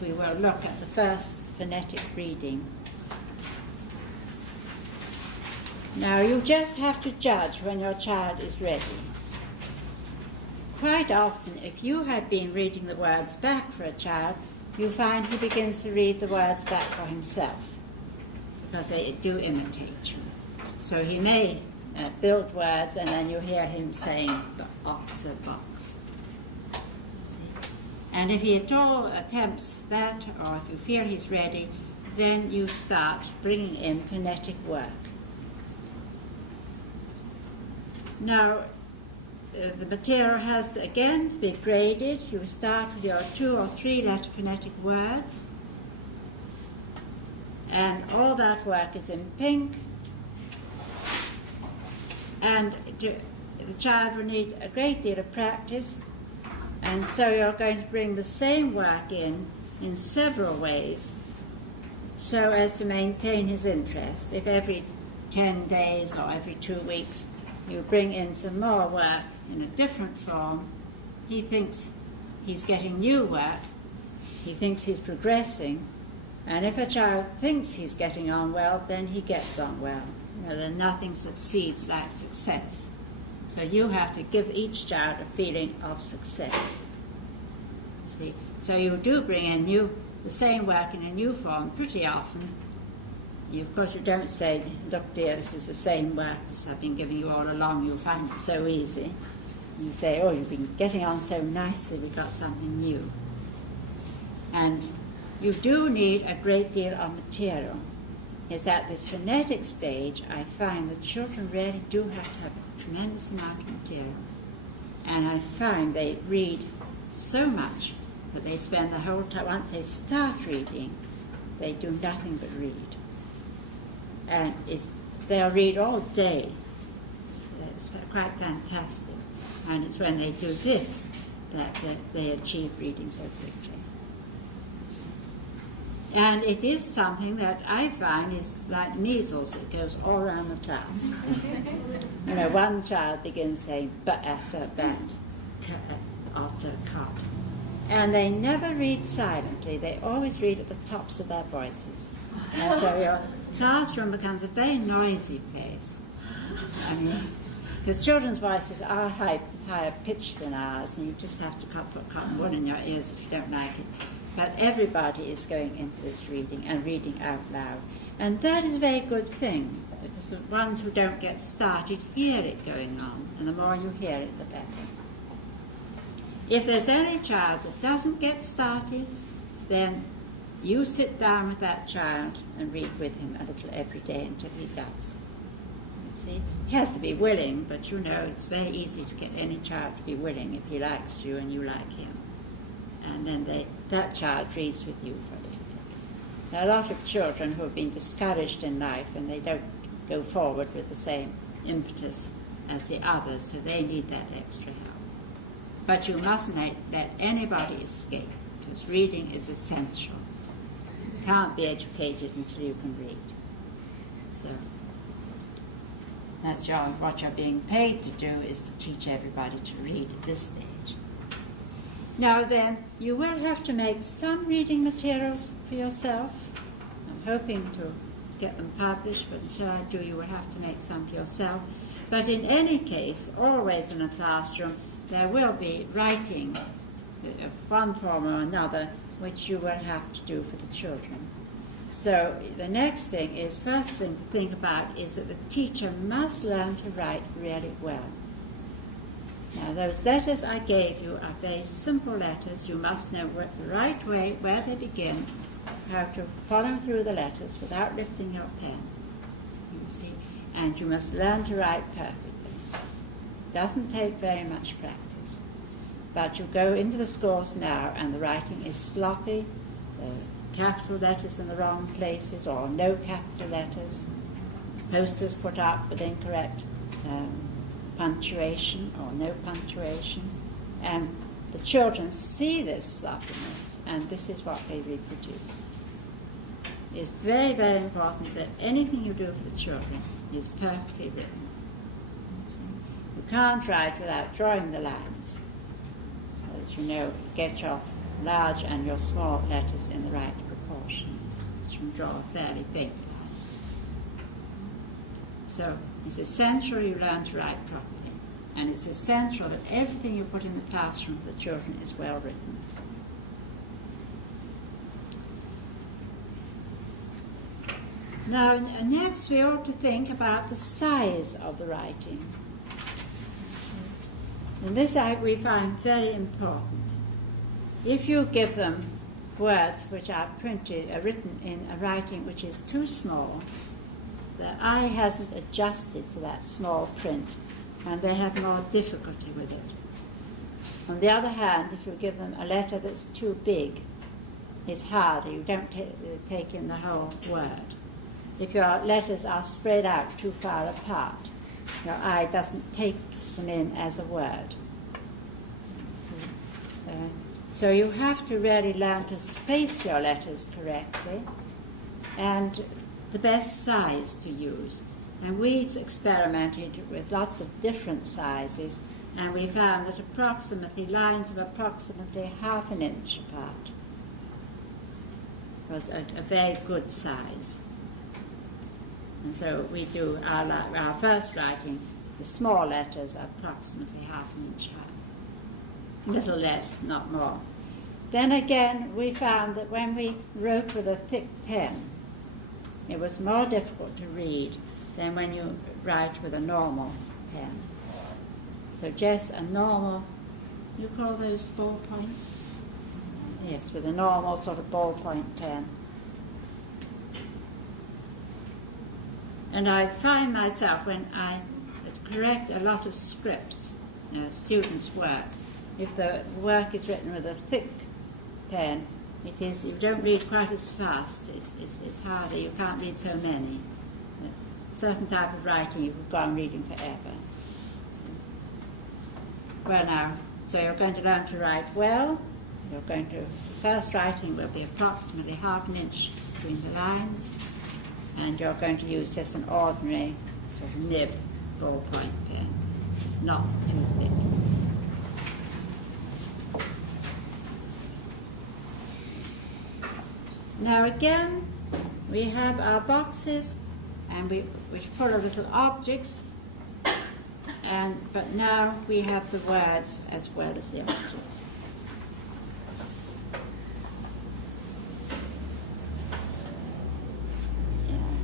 we will look at the first phonetic reading. Now, you just have to judge when your child is ready. Quite often, if you had been reading the words back for a child, you find he begins to read the words back for himself, because they do imitate you. So he may build words, and then you hear him saying box or box. See? And if he at all attempts that, or if you feel he's ready, then you start bringing in phonetic work. Now, the material has to, again, to be graded. You start with your 2 or 3 letter phonetic words, and all that work is in pink. And the child will need a great deal of practice, and so you're going to bring the same work in several ways so as to maintain his interest. If every 10 days or every 2 weeks you bring in some more work in a different form, he thinks he's getting new work, he thinks he's progressing, and if a child thinks he's getting on well, then he gets on well. You know, then nothing succeeds like success. So you have to give each child a feeling of success. You see? So you do bring in the same work in a new form pretty often. Of course, you don't say, look dear, this is the same work as I've been giving you all along, you'll find it so easy. You say, oh, you've been getting on so nicely, we've got something new. And you do need a great deal of material. Is at this phonetic stage, I find that children really do have to have a tremendous amount of material. And I find they read so much that they spend the whole time, once they start reading, they do nothing but read. And they'll read all day. It's quite fantastic. And it's when they do this that they achieve reading so quickly. And it is something that I find is like measles. It goes all around the class. You know, one child begins saying, but-atta, bat, otter, cot. And they never read silently. They always read at the tops of their voices. And so your classroom becomes a very noisy place. I mean, because children's voices are higher pitched than ours, and you just have to put cotton wool in your ears if you don't like it. But everybody is going into this reading and reading out loud. And that is a very good thing, because the ones who don't get started hear it going on, and the more you hear it, the better. If there's any child that doesn't get started, then you sit down with that child and read with him a little every day until he does. You see? He has to be willing, but you know, it's very easy to get any child to be willing if he likes you and you like him. And then that child reads with you for a little bit. There are a lot of children who have been discouraged in life and they don't go forward with the same impetus as the others, so they need that extra help. But you mustn't let anybody escape, because reading is essential. You can't be educated until you can read. So that's what you're being paid to do, is to teach everybody to read at this stage. Now then, you will have to make some reading materials for yourself. I'm hoping to get them published, but until I do, you will have to make some for yourself. But in any case, always in a classroom, there will be writing of one form or another, which you will have to do for the children. So the next thing is, first thing to think about is that the teacher must learn to write really well. Now, those letters I gave you are very simple letters. You must know the right way, where they begin, how to follow through the letters without lifting your pen, you see, and you must learn to write perfectly. It doesn't take very much practice, but you go into the schools now and the writing is sloppy, capital letters in the wrong places or no capital letters, posters put up with incorrect punctuation or no punctuation, and the children see this sloppiness, and this is what they reproduce. It's very, very important that anything you do for the children is perfectly written. You can't write without drawing the lines, so that you know, get your large and your small letters in the right proportions. You can draw fairly big lines. So it's essential you learn to write properly, and it's essential that everything you put in the classroom for the children is well written. Now, next we ought to think about the size of the writing. And this we find very important. If you give them words which are written in a writing which is too small, the eye hasn't adjusted to that small print, and they have more difficulty with it. On the other hand, if you give them a letter that's too big, it's harder. You don't take in the whole word. If your letters are spread out too far apart, your eye doesn't take them in as a word. So you have to really learn to space your letters correctly and the best size to use. And we experimented with lots of different sizes, and we found that lines of approximately half an inch apart was a very good size. And so we do our first writing, the small letters are approximately half an inch high. A little less, not more. Then again, we found that when we wrote with a thick pen, it was more difficult to read than when you write with a normal pen. So just a normal, you call those ballpoints? Yes, with a normal sort of ballpoint pen. And I find myself, when I correct a lot of scripts, students' work, if the work is written with a thick pen, you don't read quite as fast, it's harder, you can't read so many. There's a certain type of writing you could go on reading forever. So you're going to learn to write well. First writing will be approximately half an inch between the lines, and you're going to use just an ordinary sort of nib ballpoint pen, not too thick. Now again, we have our boxes, and which full of little objects, but now we have the words as well as the objects.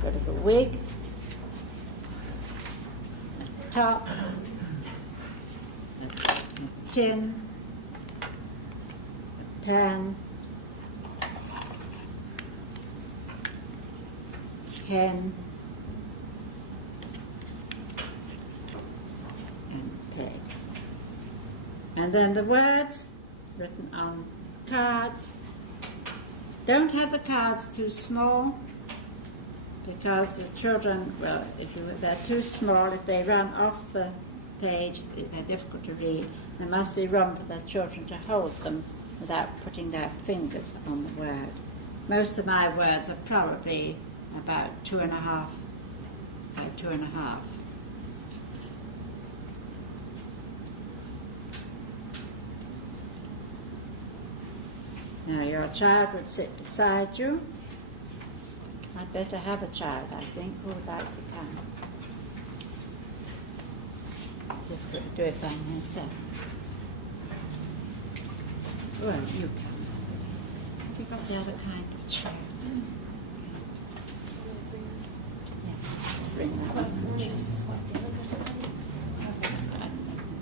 Got a little wig, a top, a tin, a pen, pen, and peg. And then the words written on cards. Don't have the cards too small, because the children, if they're too small, if they run off the page, they're difficult to read. There must be room for the children to hold them without putting their fingers on the word. Most of my words are probably about 2.5 by 2.5. Now your child would sit beside you. I'd better have a child, I think. Who would like to come? Difficult to do it by myself. Well, you come. Have you got the other kind of chair? Yes, bring that one. Just to swap the other person.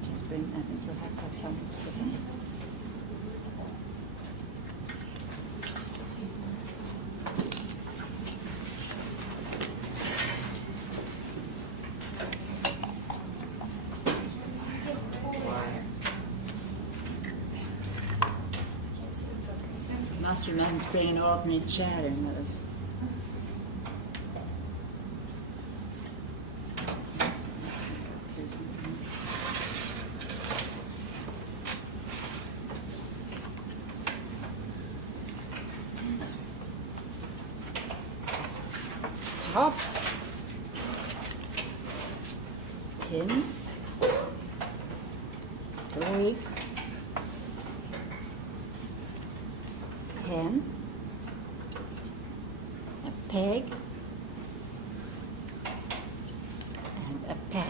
Just bring that, and you'll have to have something to sit on. Must remember to bring an ordinary chair in with us. Top, tin, twig, pen, a peg, and a pen.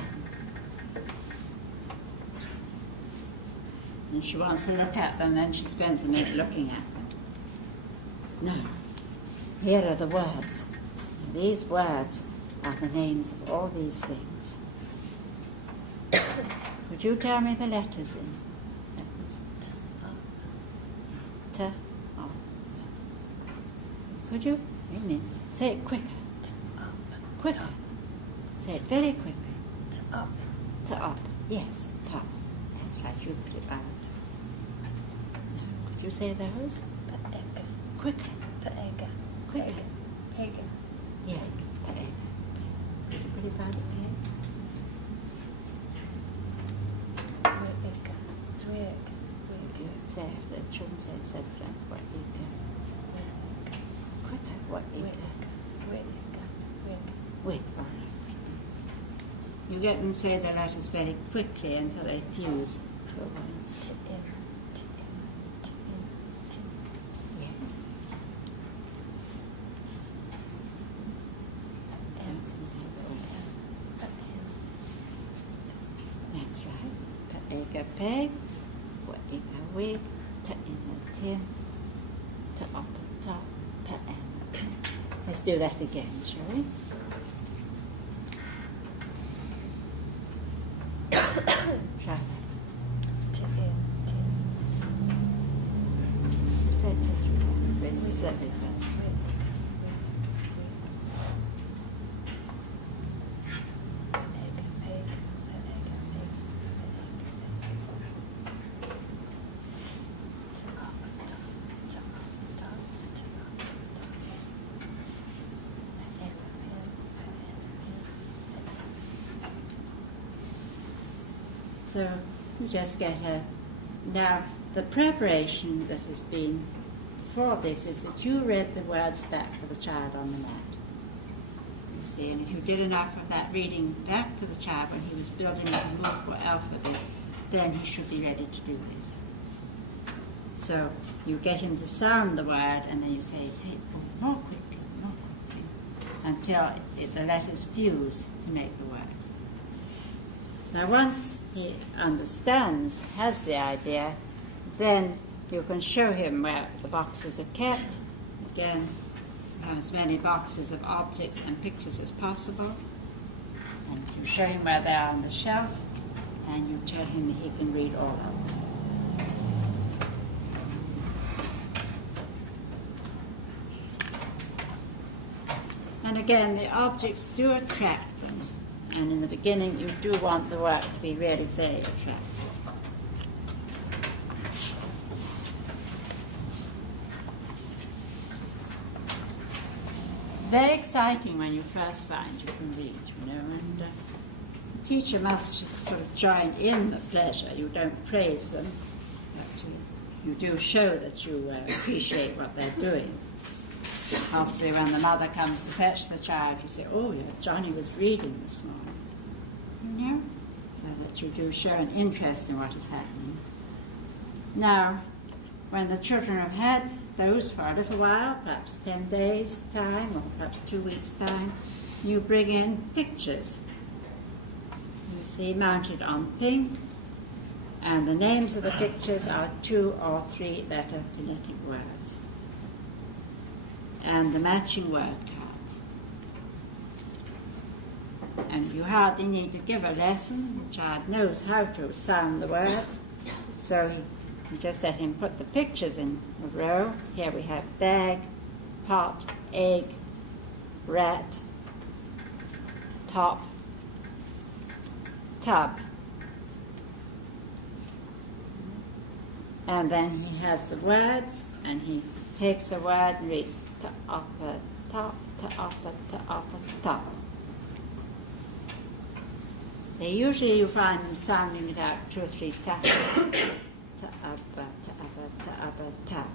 And she wants to look at them, then she spends a minute looking at them. Now, here are the words. And these words are the names of all these things. Would you tell me the letters in? T, up. Could you? Wait a minute. Say it quicker. Quicker. Say it very quickly. Up. Up. Yes, top. That's right. You put it by the top. Now, could you say those? Paega. Quicker. Paega. Quicker. Paega. Yeah. Paega. Could you put it by the peg? Paega. Twig. There, the children say something. What you do? Quicker. What you do? Wait. All right. You get them to say the letters very quickly until they fuse. Yes. That's right. Paega peg. What you wig. Ta in the tin. Ta up the top. Pa and the pen. Let's do that again, shall we? Try that. Say it first. Say it first. So you just get a... Now, the preparation that has been for this is that you read the words back for the child on the mat. You see, and if you did enough of that reading back to the child when he was building the multiple alphabet, then he should be ready to do this. So you get him to sound the word, and then you say more quickly, until the letters fuse to make the word. Now once he understands, has the idea, then you can show him where the boxes are kept. Again, as many boxes of objects and pictures as possible. And you show him where they are on the shelf, and you tell him that he can read all of them. And again, the objects do attract them. And in the beginning, you do want the work to be really very attractive. Very exciting when you first find you can read, and the teacher must sort of join in the pleasure. You don't praise them, but you do show that you appreciate what they're doing. Possibly when the mother comes to fetch the child, you say, oh, yeah, Johnny was reading this morning. So that you do show an interest in what is happening. Now, when the children have had those for a little while, perhaps 10 days' time, or perhaps 2 weeks' time, you bring in pictures. You see, mounted on thing, and the names of the pictures are 2 or 3 letter phonetic words. And the matching word cards. And you hardly need to give a lesson. The child knows how to sound the words. So you just let him put the pictures in a row. Here we have bag, pot, egg, rat, top, tub. And then he has the words, and he takes a word and reads to upper top, to upper top. Usually you find them sounding it out 2 or 3 times. To upper top.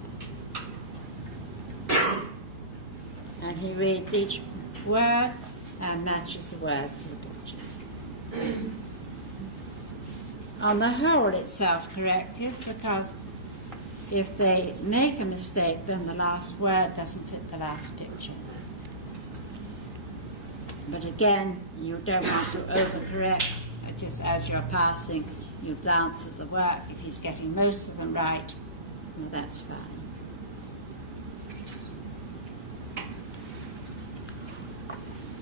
And he reads each word and matches the words to the pictures. On the whole, it's self-corrective because if they make a mistake, then the last word doesn't fit the last picture. But again, you don't want to overcorrect. Just as you're passing, you glance at the work. If he's getting most of them right, well, that's fine.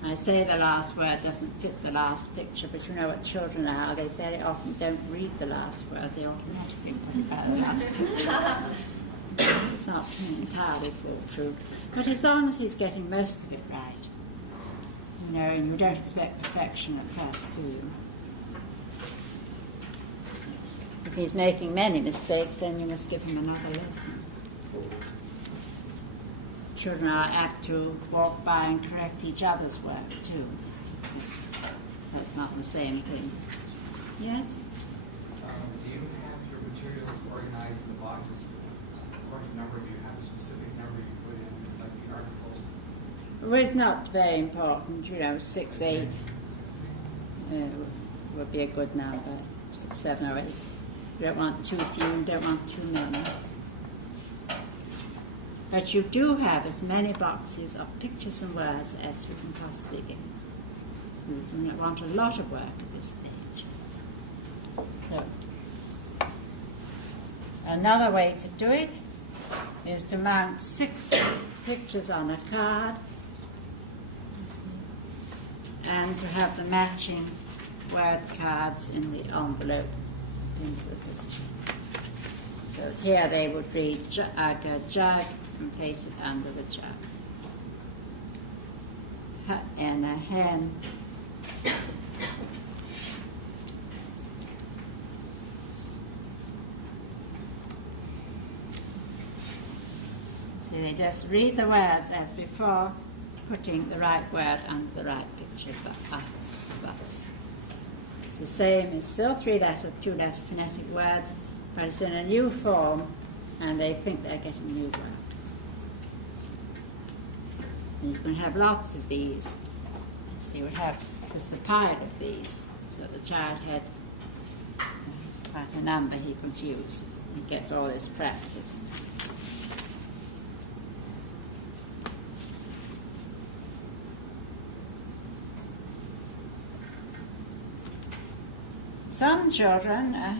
I say the last word doesn't fit the last picture, but you know what children are. They very often don't read the last word. They automatically put it by the last picture. It's not entirely foolproof. But as long as he's getting most of it right, you know, and you don't expect perfection at first, do you? If he's making many mistakes, then you must give him another lesson. Children are apt to walk by and correct each other's work, too. That's not the same thing. Yes? Do you have your materials organized in the boxes according to number? Do you have a specific number you put in, like the articles? Well, it's not very important, you know, 6, 8 would be a good number, 6, 7, or 8. You don't want too few, you don't want too many. But you do have as many boxes of pictures and words as you can possibly get. You want a lot of work at this stage. So, another way to do it is to mount 6 pictures on a card and to have the matching word cards in the envelope into the picture. So here they would read jug, and place it under the jug. Hut and a hen. So they just read the words as before, putting the right word under the right picture. But it's the same. It's still 3-letter, 2-letter phonetic words, but it's in a new form, and they think they're getting new work. And you can have lots of these. So you would have just a pile of these, so the child had quite a number he could use. He gets all this practice. Some children are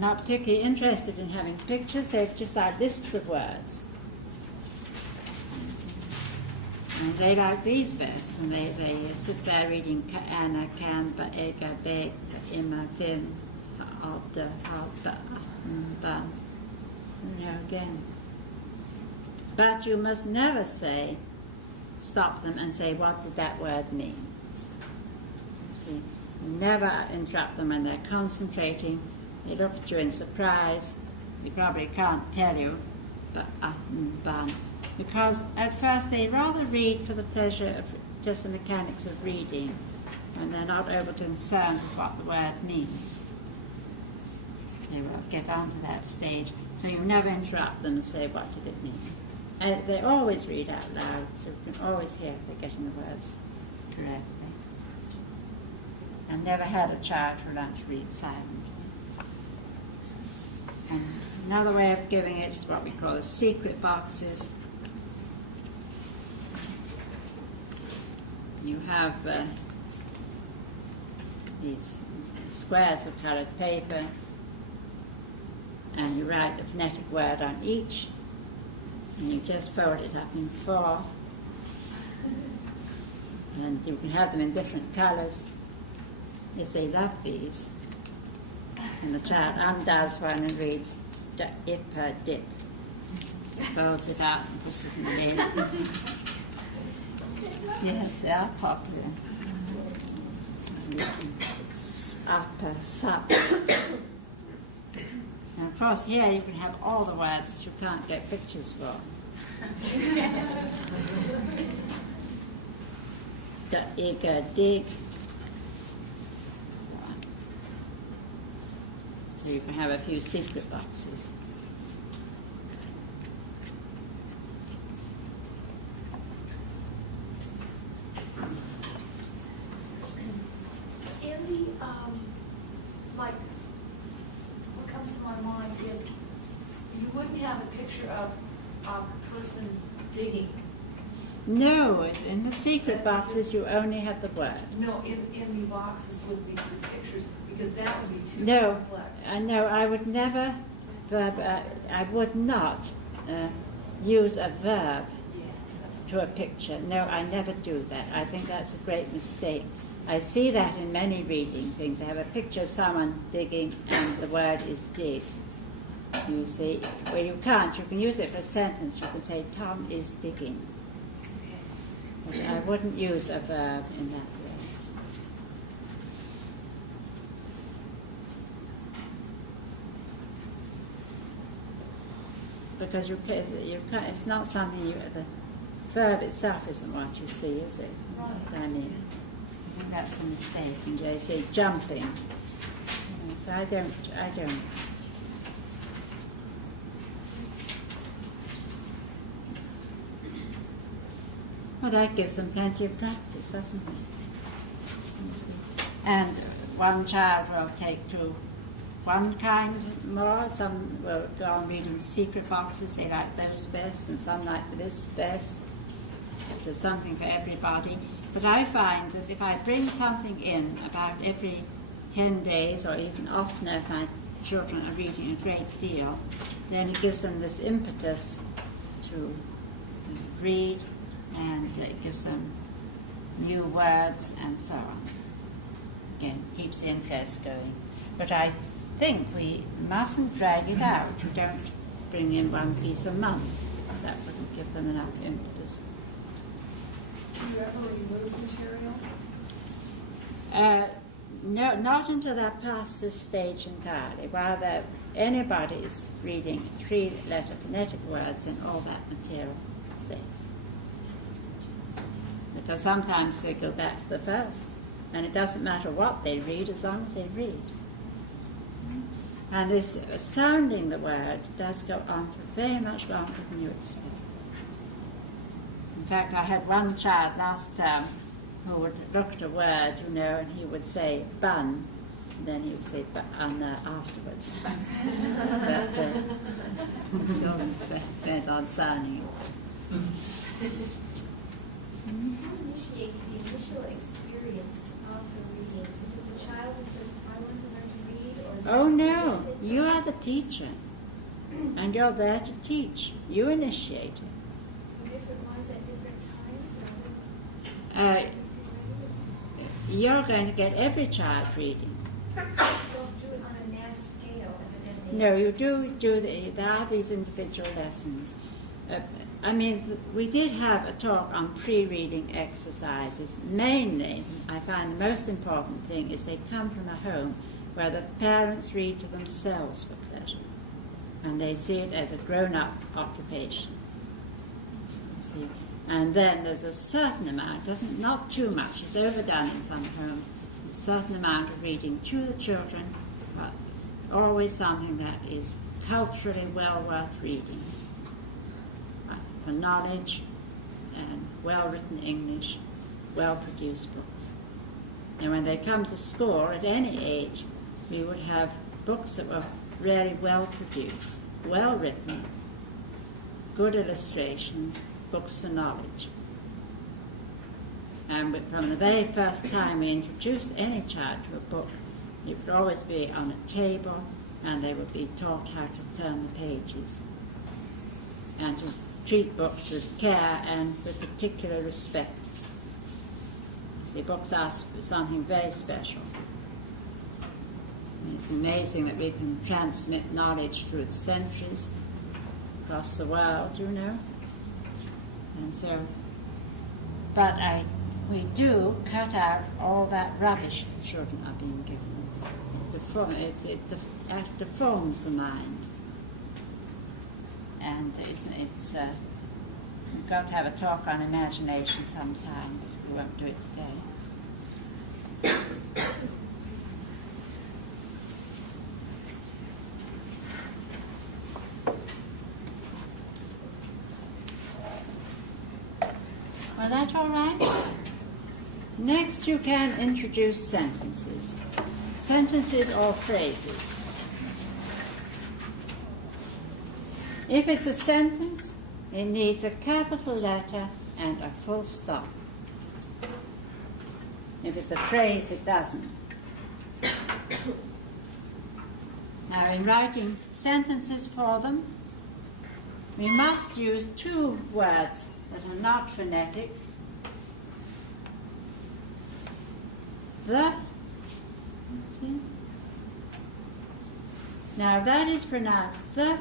not particularly interested in having pictures. They just have lists of words. And they like these best, and they sit there reading Anna, can, ba, ega, beg, imma, fin, alta, halta, ban. You know, again. But you must never stop them and say, what did that word mean? You see, never interrupt them when they're concentrating. They look at you in surprise. They probably can't tell you, but ban. Because at first they rather read for the pleasure of just the mechanics of reading, and they're not over concerned with what the word means. They will get onto that stage, so you never interrupt them and say, what did it mean? And they always read out loud, so you can always hear if they're getting the words correctly. I never had a child for lunch read silently. And another way of giving it is what we call the secret boxes. You have these squares of coloured paper, and you write a phonetic word on each, and you just fold it up in 4, and you can have them in different colours. Yes, they love these. And the child undoes one and reads ipper dip, folds it out and puts it in the lid. Yes, they are popular. Upper, sup. And of course here you can have all the words that you can't get pictures for. Dig. So you can have a few secret boxes. In the, like, what comes to my mind is wouldn't have a picture of a person digging. No, in the secret boxes you only have the word. No, in the boxes with the pictures, because that would be too No, complex. no, I would never I would not use a verb Yeah, that's to a picture. No, I never do that. I think that's a great mistake. I see that in many reading things. They have a picture of someone digging and the word is dig. You see, well, you can't. You can use it for a sentence. You can say, Tom is digging. But I wouldn't use a verb in that way. Because it's not something the verb itself isn't what you see, is it? Right. I mean, I think that's a mistake. And they say jumping. So I don't. Well, that gives them plenty of practice, doesn't it? You see. And one child will take to one kind more, some will go on reading secret boxes, they like those best, and some like this best. There's something for everybody. But I find that if I bring something in about every 10 days, or even oftener if my children are reading a great deal, then it gives them this impetus to read, and it gives them new words and so on. Again, keeps the interest going. But I think we mustn't drag it out. We don't bring in one piece a month, because that wouldn't give them enough impetus. Do you ever remove material? No, not until they're past this stage entirely. While anybody's reading 3-letter phonetic words, then all that material stays. Because sometimes they go back to the first, and it doesn't matter what they read as long as they read. And this sounding the word does go on for very much longer than you expect. In fact, I had one child last term who would look at a word, and he would say bun, and then he would say bun afterwards. But still went on sounding it. Who initiates the initial experience of the reading? Is it the child who says, I want to learn to read? Or the Oh no, presented you child? are the teacher, and you're there to teach. You initiate it. Different ones at different times? Or You're going to get every child reading. you don't do it on a mass scale, evidently. No, you do. There are these individual lessons. We did have a talk on pre-reading exercises. Mainly, I find the most important thing is they come from a home where the parents read to themselves for pleasure, and they see it as a grown-up occupation. You see, and then there's a certain amount, not too much. It's overdone in some homes. A certain amount of reading to the children, but it's always something that is culturally well worth reading. For knowledge and well-written English, well-produced books. And when they come to school at any age, we would have books that were really well-produced, well-written, good illustrations, books for knowledge. And from the very first time we introduced any child to a book, it would always be on a table, and they would be taught how to turn the pages and to treat books with care and with particular respect. The books are something very special. And it's amazing that we can transmit knowledge through the centuries across the world, And so, but we do cut out all that rubbish that children are being given. It deforms the mind. And we've got to have a talk on imagination sometime, but we won't do it today. Well, that's all right. Next, you can introduce sentences. Sentences or phrases. If it's a sentence, it needs a capital letter and a full stop. If it's a phrase, it doesn't. Now, in writing sentences for them, we must use two words that are not phonetic. The, see? Now, that is pronounced the,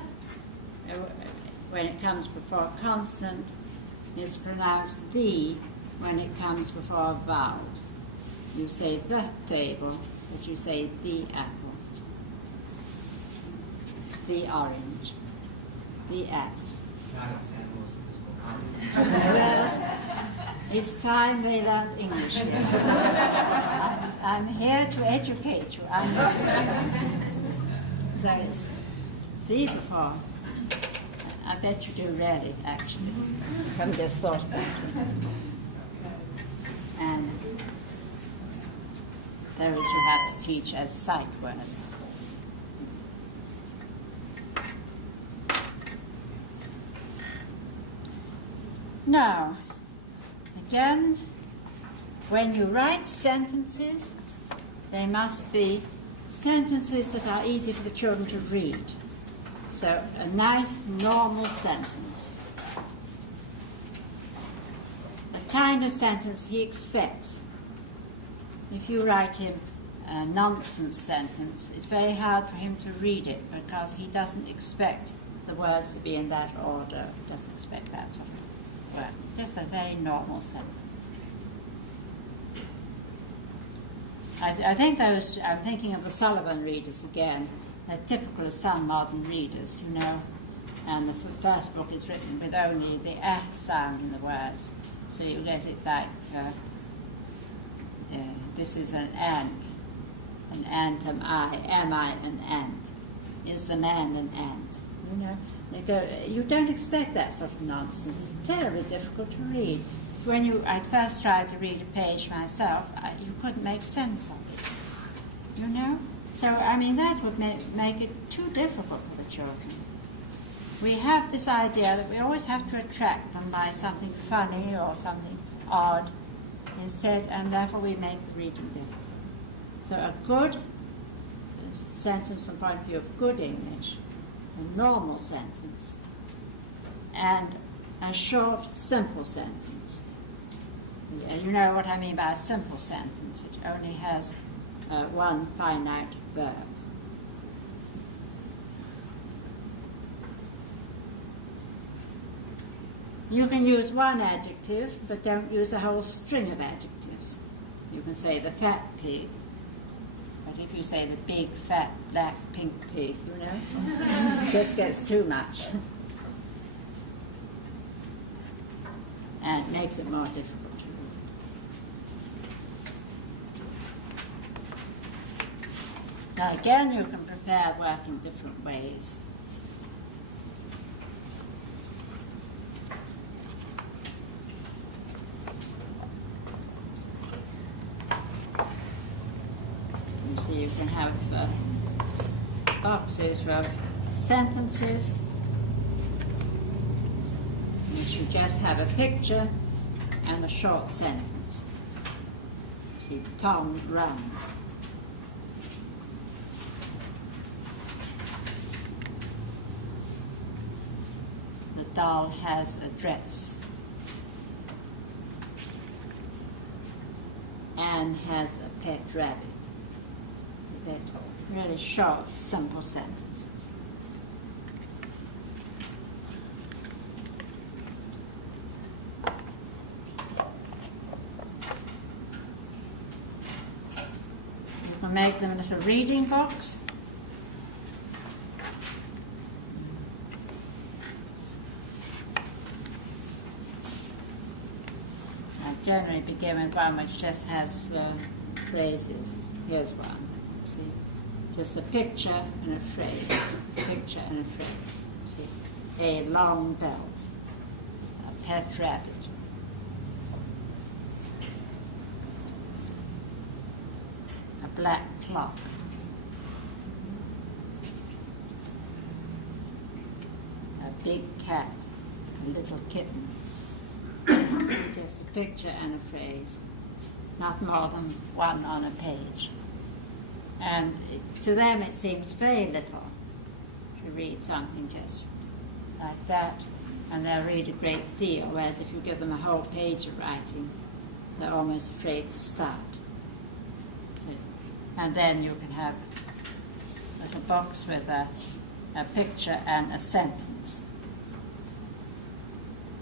when it comes before a consonant, is pronounced the when it comes before a vowel. You say the table as you say the apple, the orange, the axe. Not in San Luis Obispo. Well, it's time they learn English. I'm here to educate you. There is the before. I bet you do really, actually. I've just thought about it. And those you have to teach as sight words. Now, again, when you write sentences, they must be sentences that are easy for the children to read. So a nice, normal sentence. The kind of sentence he expects. If you write him a nonsense sentence, it's very hard for him to read it because he doesn't expect the words to be in that order. He doesn't expect that sort of word. Just a very normal sentence. I think those, I'm thinking of the Sullivan readers again. They're typical of some modern readers, you know. And the first book is written with only the sound in the words. So you get it like, this is an ant am I an ant? Is the man an ant? You know, they go, you don't expect that sort of nonsense. It's terribly difficult to read. When I first tried to read a page myself, you couldn't make sense of it, you know? So, I mean, that would make it too difficult for the children. We have this idea that we always have to attract them by something funny or something odd instead, and therefore we make the reading difficult. So a good sentence from the point of view of good English, a normal sentence, and a short, simple sentence. You know what I mean by a simple sentence. It only has one finite verb. You can use one adjective, but don't use a whole string of adjectives. You can say the fat pig, but if you say the big, fat, black, pink pig, you know, it just gets too much. And it makes it more difficult to read. Now again, you can prepare work in different ways. You see, you can have boxes of sentences. You just have a picture and a short sentence. See, Tom runs. The doll has a dress. Anne has a pet rabbit. They're really short, simple sentences. We'll make them a little reading box. I generally begin with one which just has phrases. Here's one. See, just a picture and a phrase. A picture and a phrase. See, a long belt, a pet rabbit. Black clock. A big cat, a little kitten. Just a picture and a phrase, not more than one on a page. And to them it seems very little to read something just like that, and they'll read a great deal, whereas if you give them a whole page of writing, they're almost afraid to start. And then you can have little box with a picture and a sentence.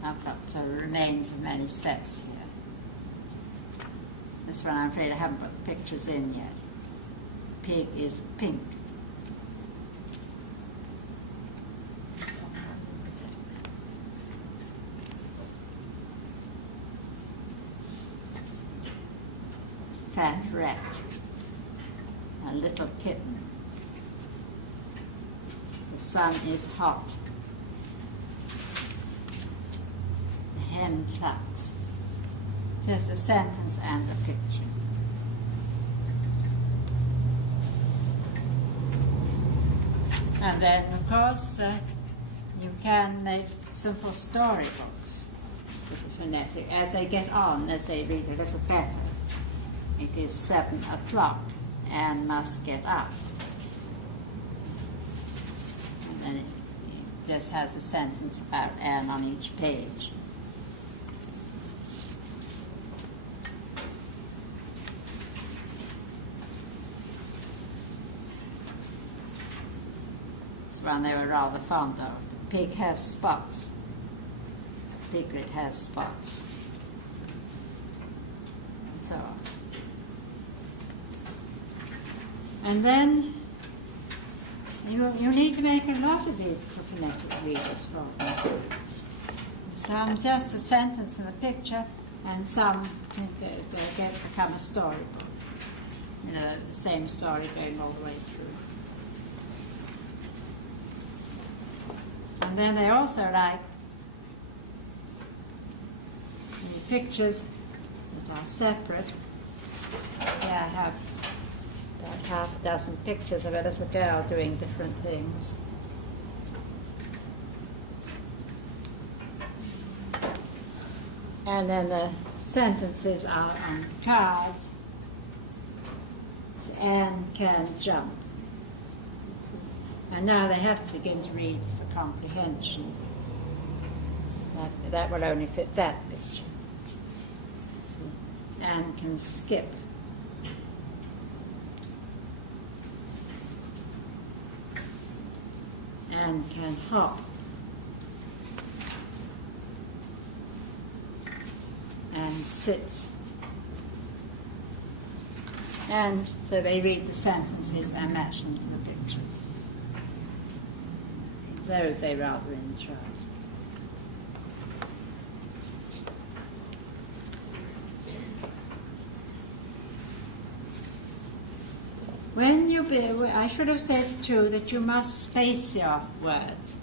I've got remains of many sets here. This one I'm afraid I haven't put the pictures in yet. Pig is pink. Fat rat, a little kitten. The sun is hot. The hen clucks. Just a sentence and a picture. And then, of course, you can make simple storybooks with the phonetic. As they get on, as they read a little better, it is 7 o'clock and must get up. And then it just has a sentence about Anne on each page. This one they were rather fond of. The pig has spots. Piglet has spots. And so on. And then you need to make a lot of these for phonetic readers for them. Some just a sentence and a picture, and some can become a storybook. You know, the same story going all the way through. And then they also like the pictures that are separate. Here I have about half a dozen pictures of a little girl doing different things. And then the sentences are on cards. Anne can jump. And now they have to begin to read for comprehension. That will only fit that picture. Anne can skip. Anne can hop. And sits. And so they read the sentences and match them to the pictures. Those they rather enjoy. When you I should have said too that you must space your words.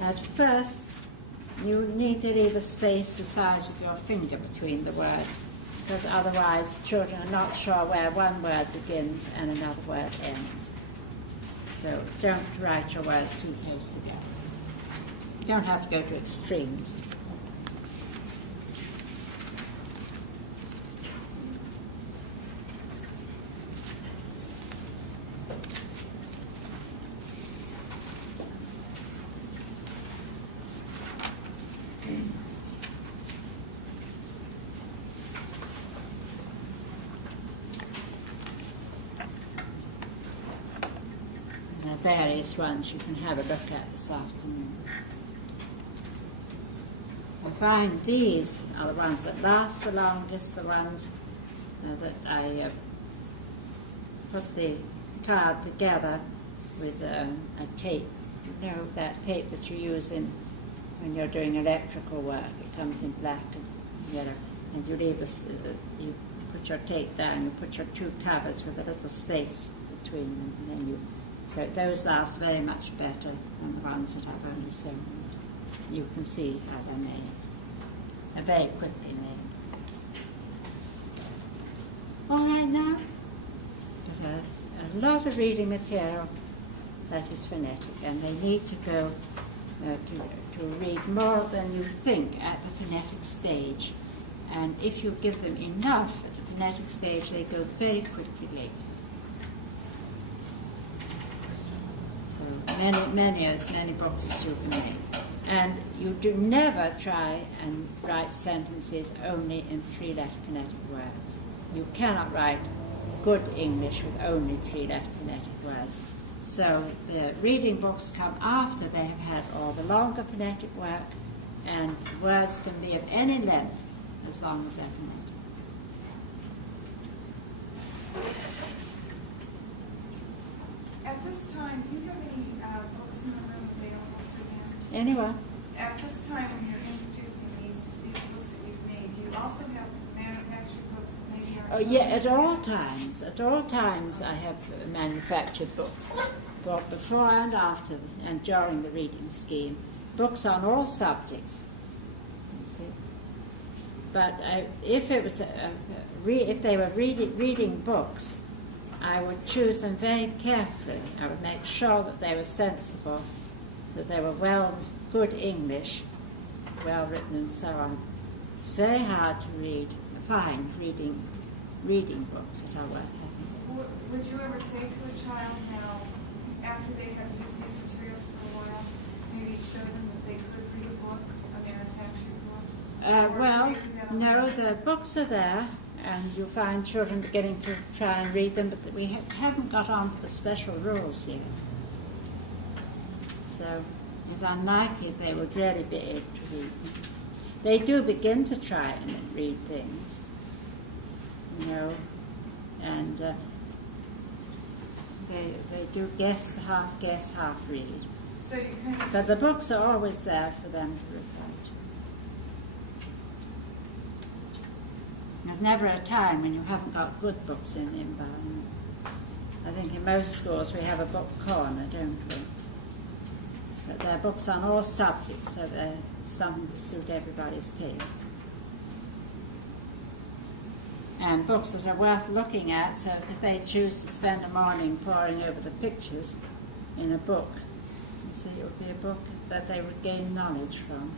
At first, you need to leave a space the size of your finger between the words, because otherwise children are not sure where one word begins and another word ends. So don't write your words too close together. You don't have to go to extremes. Various ones you can have a look at this afternoon. I find these are the ones that last the longest, the ones that I put the card together with a tape. You know, that tape that you use when you're doing electrical work. It comes in black and yellow, and you you put your tape down, you put your two covers with a little space between them, and then so those last very much better than the ones that I've only sewn. You can see how they're made. They're very quickly made. All right now, got a lot of reading material that is phonetic, and they need to go to read more than you think at the phonetic stage. And if you give them enough at the phonetic stage, they go very quickly later. So many books as you can make. And you do never try and write sentences only in three-letter phonetic words. You cannot write good English with only three-letter phonetic words. So the reading books come after they have had all the longer phonetic work, and words can be of any length as long as they're phonetic. At this time, do you have any books in the room available for them? Anyway, At this time, when you're introducing these books that you've made, do you also have manufactured books that maybe aren't? oh yeah, at all times I have manufactured books, both before and after and during the reading scheme, books on all subjects. You see, but if it was if they were reading books, I would choose them very carefully. I would make sure that they were sensible, that they were good English, well written, and so on. It's very hard to find reading books that are worth having. Would you ever say to a child now, after they have used these materials for a while, maybe show them that they could read a book, a manufactured book? Or Well, maybe that- no, the books are there, and you'll find children beginning to try and read them, but we haven't got on to the special rules yet. So it's unlikely they would really be able to read them. They do begin to try and read things, you know, and they do half guess, half read. So you kind of But the books are always there for them to refer to. There's never a time when you haven't got good books in the environment. I think in most schools we have a book corner, don't we? But there are books on all subjects, so there's something to suit everybody's taste. And books that are worth looking at, so if they choose to spend a morning poring over the pictures in a book, you see, it would be a book that they would gain knowledge from.